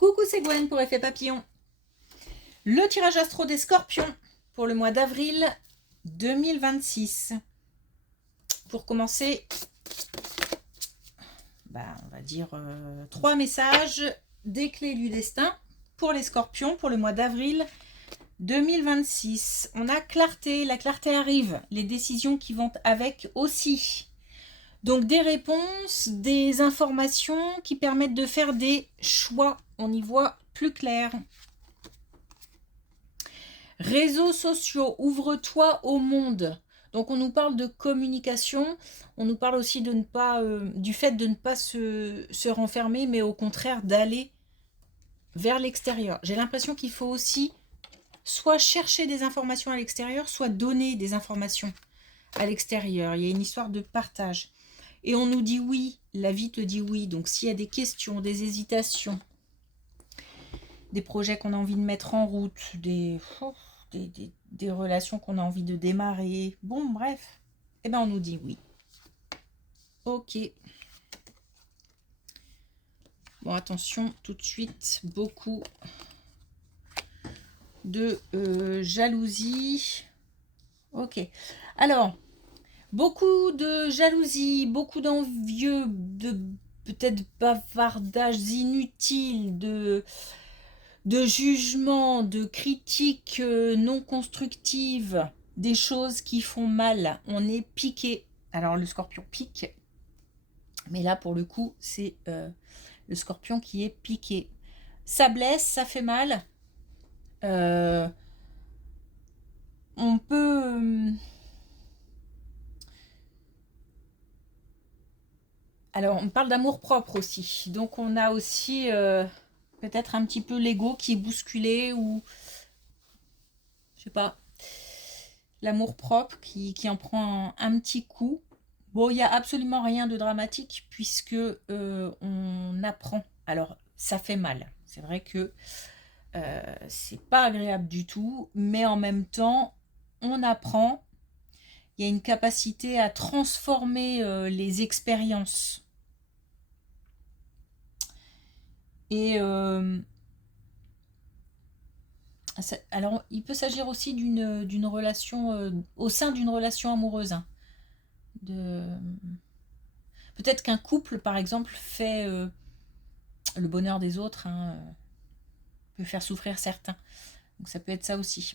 Coucou, c'est Gwen pour Effet Papillon. Le tirage astro des Scorpions pour le mois d'avril 2026. Pour commencer, on va dire 3 messages des clés du destin pour les Scorpions pour le mois d'avril 2026. On a clarté, la clarté arrive, les décisions qui vont avec aussi. Donc des réponses, des informations qui permettent de faire des choix. On y voit plus clair. Réseaux sociaux, ouvre-toi au monde. Donc on nous parle de communication, on nous parle aussi de ne pas, du fait de ne pas se renfermer, mais au contraire d'aller vers l'extérieur. J'ai l'impression qu'il faut aussi soit chercher des informations à l'extérieur, soit donner des informations à l'extérieur. Il y a une histoire de partage. Et on nous dit oui, la vie te dit oui. Donc s'il y a des questions, des hésitations, des projets qu'on a envie de mettre en route, des relations qu'on a envie de démarrer, bon bref, eh ben on nous dit oui. Ok. Bon, attention, tout de suite, beaucoup de jalousie. Ok. Alors, beaucoup de jalousie, beaucoup d'envieux, de peut-être bavardages inutiles, de jugements, de critiques non constructives, des choses qui font mal. On est piqué. Alors le scorpion pique, mais là pour le coup c'est le scorpion qui est piqué. Ça blesse, ça fait mal. On peut... Alors on parle d'amour propre aussi. Donc on a aussi peut-être un petit peu l'ego qui est bousculé ou... Je sais pas. L'amour propre qui en prend un petit coup. Bon, il n'y a absolument rien de dramatique puisque on apprend. Alors, ça fait mal. C'est vrai que c'est pas agréable du tout, mais en même temps, on apprend. Il y a une capacité à transformer les expériences. Et alors, il peut s'agir aussi d'une relation, au sein d'une relation amoureuse. Hein. Peut-être qu'un couple, par exemple, fait le bonheur des autres, hein, peut faire souffrir certains. Donc ça peut être ça aussi.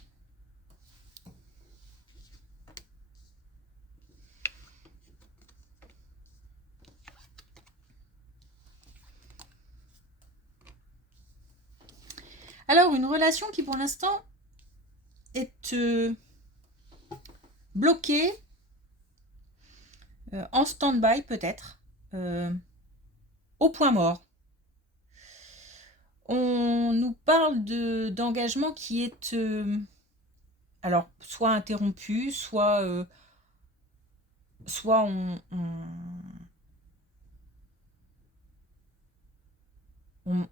Alors, une relation qui pour l'instant est bloquée, en stand-by peut-être, au point mort. On nous parle d'engagement qui est alors soit interrompu, soit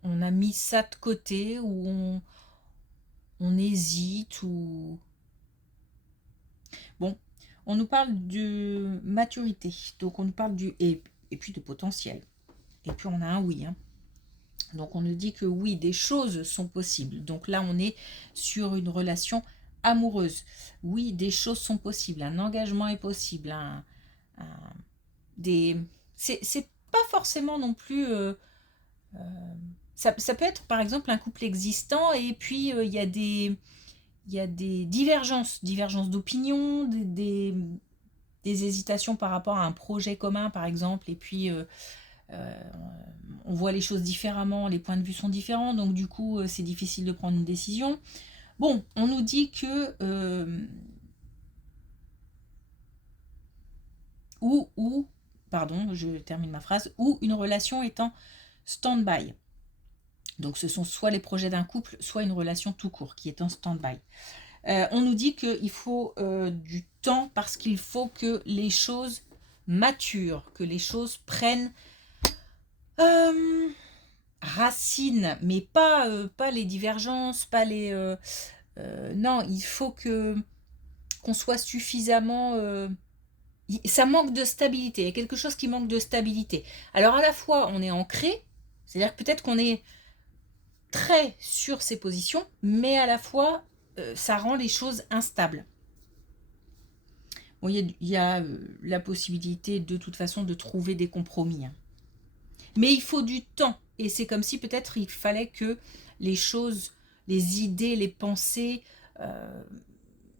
on a mis ça de côté, ou on hésite, ou... Bon, on nous parle de maturité, donc on nous parle et puis de potentiel. Et puis on a un oui, hein. Donc on nous dit que oui, des choses sont possibles. Donc là, on est sur une relation amoureuse. Oui, des choses sont possibles. Un engagement est possible. C'est pas forcément non plus... ça peut être par exemple un couple existant et puis il y a des divergences d'opinion, des hésitations par rapport à un projet commun par exemple, et puis on voit les choses différemment, les points de vue sont différents, donc du coup c'est difficile de prendre une décision. Bon, on nous dit que pardon, je termine ma phrase, ou une relation est en stand-by. Donc ce sont soit les projets d'un couple, soit une relation tout court qui est en stand-by. On nous dit qu'il faut du temps parce qu'il faut que les choses maturent, que les choses prennent racines, mais pas les divergences, pas les... non, il faut qu'on soit suffisamment... ça manque de stabilité, il y a quelque chose qui manque de stabilité. Alors à la fois, on est ancré, c'est-à-dire que peut-être qu'on est très sur ses positions, mais à la fois, ça rend les choses instables. Bon, il y a la possibilité de toute façon de trouver des compromis, hein. Mais il faut du temps. Et c'est comme si peut-être il fallait que les choses, les idées, les pensées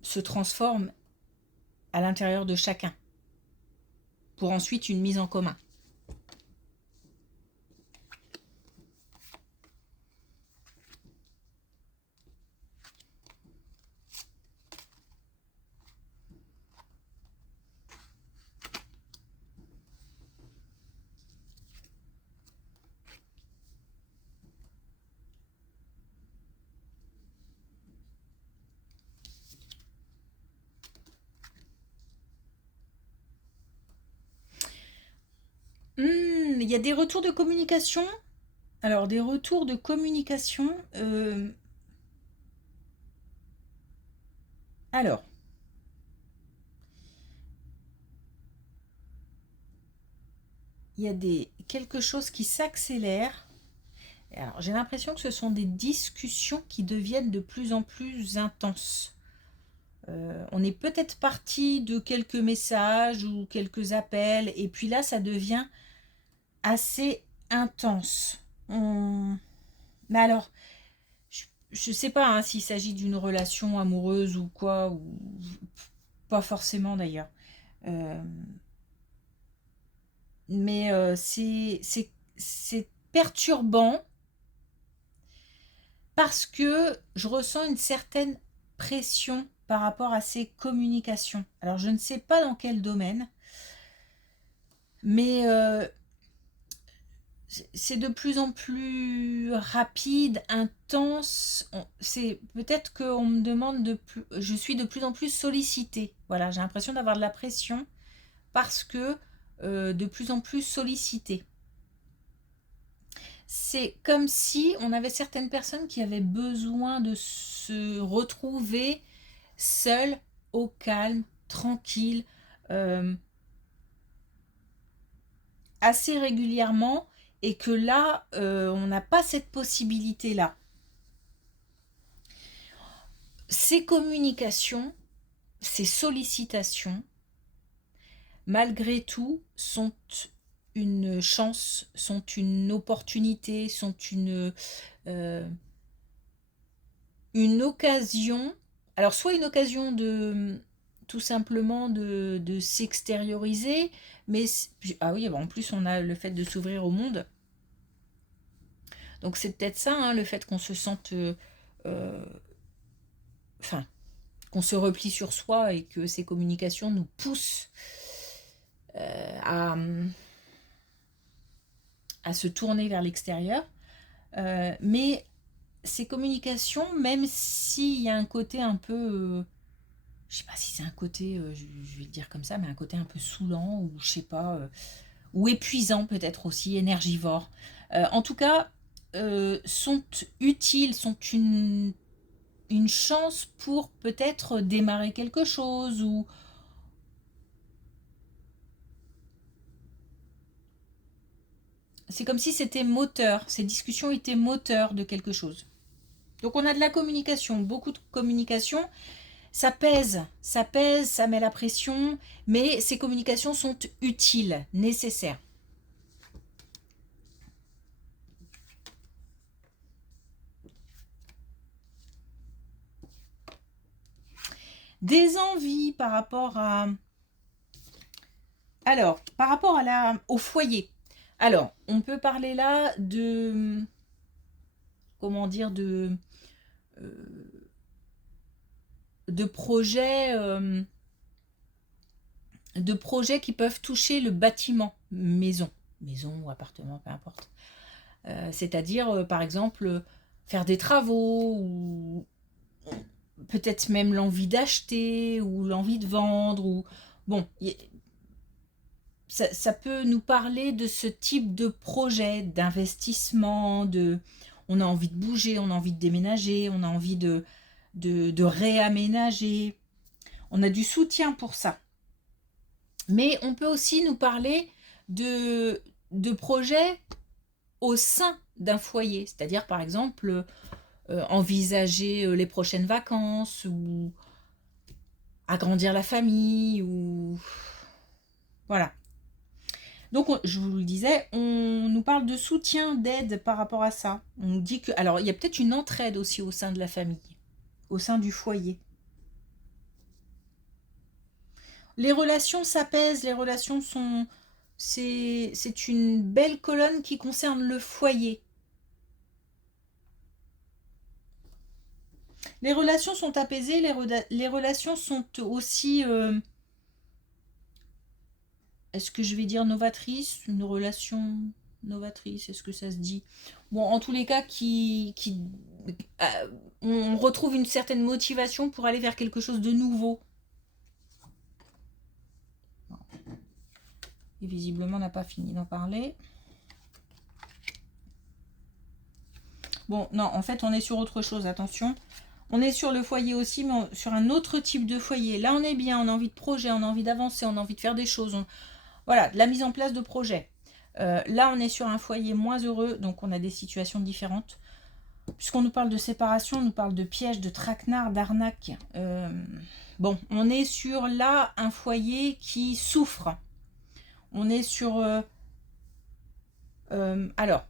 se transforment à l'intérieur de chacun pour ensuite une mise en commun. Il y a des retours de communication. Alors, des retours de communication. Alors, il y a quelque chose qui s'accélère. Alors, j'ai l'impression que ce sont des discussions qui deviennent de plus en plus intenses. On est peut-être parti de quelques messages ou quelques appels, et puis là, ça devient assez intense. Mais alors, je ne sais pas hein, s'il s'agit d'une relation amoureuse ou quoi, ou pas forcément d'ailleurs. Mais c'est perturbant parce que je ressens une certaine pression par rapport à ces communications. Alors, je ne sais pas dans quel domaine, mais c'est de plus en plus rapide, intense. C'est peut-être qu'on me demande je suis de plus en plus sollicitée. Voilà, j'ai l'impression d'avoir de la pression parce que de plus en plus sollicitée. C'est comme si on avait certaines personnes qui avaient besoin de se retrouver seules, au calme, tranquille, assez régulièrement, et que là, on n'a pas cette possibilité-là. Ces communications, ces sollicitations, malgré tout, sont une chance, sont une opportunité, sont une occasion. Alors, soit une occasion de tout simplement de s'extérioriser, mais ah oui, en plus on a le fait de s'ouvrir au monde. Donc c'est peut-être ça, hein, le fait qu'on se sente, enfin, qu'on se replie sur soi et que ces communications nous poussent à se tourner vers l'extérieur. Mais ces communications, même s'il y a un côté un peu, je sais pas si c'est un côté, je vais le dire comme ça, mais un côté un peu saoulant ou je sais pas, ou épuisant peut-être aussi, énergivore. En tout cas, sont utiles, sont une chance pour peut-être démarrer quelque chose ou c'est comme si c'était moteur, ces discussions étaient moteur de quelque chose. Donc on a de la communication, beaucoup de communication, ça pèse, ça met la pression, mais ces communications sont utiles, nécessaires. Des envies par rapport à... Alors, par rapport au foyer. Alors, on peut parler là de... Comment dire, de projets... de projets qui peuvent toucher le bâtiment, maison ou appartement, peu importe. C'est-à-dire, par exemple, faire des travaux ou peut-être même l'envie d'acheter ou l'envie de vendre. Ou bon, ça peut nous parler de ce type de projet, d'investissement, on a envie de bouger, on a envie de déménager, on a envie de réaménager. On a du soutien pour ça. Mais on peut aussi nous parler de projets au sein d'un foyer. C'est-à-dire, par exemple, envisager les prochaines vacances ou agrandir la famille ou... Voilà. Donc, je vous le disais, on nous parle de soutien, d'aide par rapport à ça. On nous dit que... Alors, il y a peut-être une entraide aussi au sein de la famille, au sein du foyer. Les relations s'apaisent, les relations sont... C'est une belle colonne qui concerne le foyer. Les relations sont apaisées, les relations sont aussi... est-ce que je vais dire novatrice? Une relation novatrice, est-ce que ça se dit? Bon, en tous les cas, on retrouve une certaine motivation pour aller vers quelque chose de nouveau. Et visiblement, on n'a pas fini d'en parler. Bon, non, en fait, on est sur autre chose, attention. On est sur le foyer aussi, mais sur un autre type de foyer. Là, on est bien, on a envie de projet, on a envie d'avancer, on a envie de faire des choses. Voilà, de la mise en place de projets. Là, on est sur un foyer moins heureux, donc on a des situations différentes. Puisqu'on nous parle de séparation, on nous parle de pièges, de traquenards, d'arnaques. Bon, on est sur là un foyer qui souffre. On est sur... alors,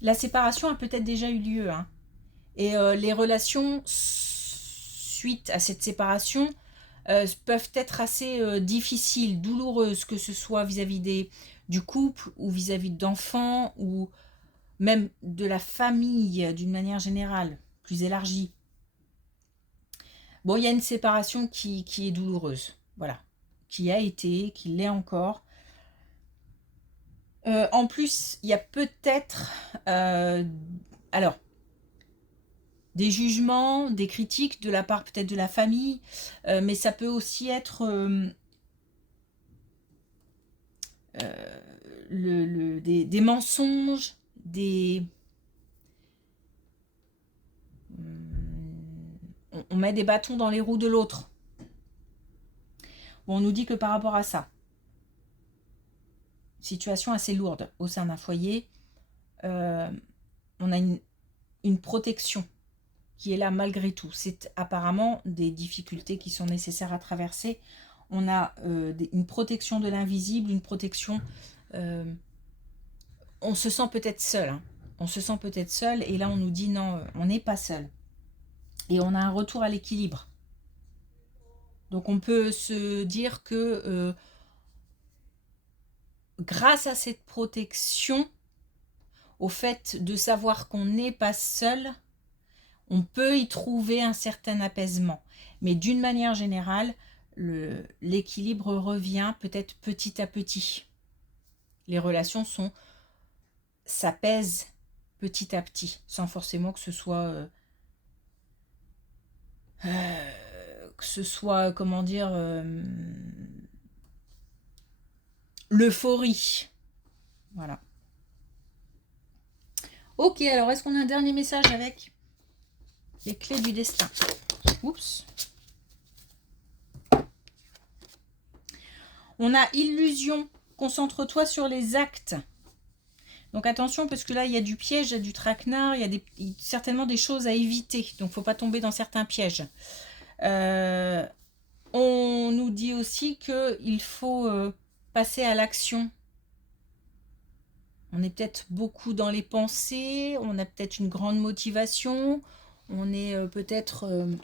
la séparation a peut-être déjà eu lieu. Hein, et les relations suite à cette séparation peuvent être assez difficiles, douloureuses, que ce soit vis-à-vis du couple ou vis-à-vis d'enfants ou même de la famille d'une manière générale, plus élargie. Bon, il y a une séparation qui est douloureuse, voilà, qui a été, qui l'est encore. En plus, il y a peut-être, alors, des jugements, des critiques de la part peut-être de la famille, mais ça peut aussi être des mensonges, on met des bâtons dans les roues de l'autre. Bon, on nous dit que par rapport à ça, situation assez lourde au sein d'un foyer, on a une protection qui est là malgré tout. C'est apparemment des difficultés qui sont nécessaires à traverser. On a une protection de l'invisible, une protection... on se sent peut-être seul. Hein. On se sent peut-être seul et là on nous dit non, on n'est pas seul. Et on a un retour à l'équilibre. Donc on peut se dire que grâce à cette protection, au fait de savoir qu'on n'est pas seul, on peut y trouver un certain apaisement. Mais d'une manière générale, l'équilibre revient peut-être petit à petit. Les relations s'apaisent petit à petit, sans forcément que ce soit, comment dire, l'euphorie. Voilà. Ok, alors est-ce qu'on a un dernier message avec les clés du destin? Oups. On a illusion. Concentre-toi sur les actes. Donc attention, parce que là, il y a du piège, il y a du traquenard, il y a certainement des choses à éviter. Donc, il ne faut pas tomber dans certains pièges. On nous dit aussi qu'il faut passer à l'action. On est peut-être beaucoup dans les pensées, on a peut-être une grande motivation, on est peut-être...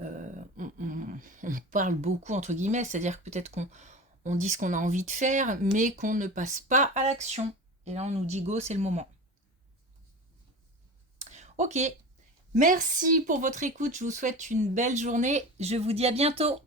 on parle beaucoup entre guillemets, c'est-à-dire que peut-être qu'on dit ce qu'on a envie de faire, mais qu'on ne passe pas à l'action. Et là, on nous dit go, c'est le moment. Ok, merci pour votre écoute, je vous souhaite une belle journée, je vous dis à bientôt.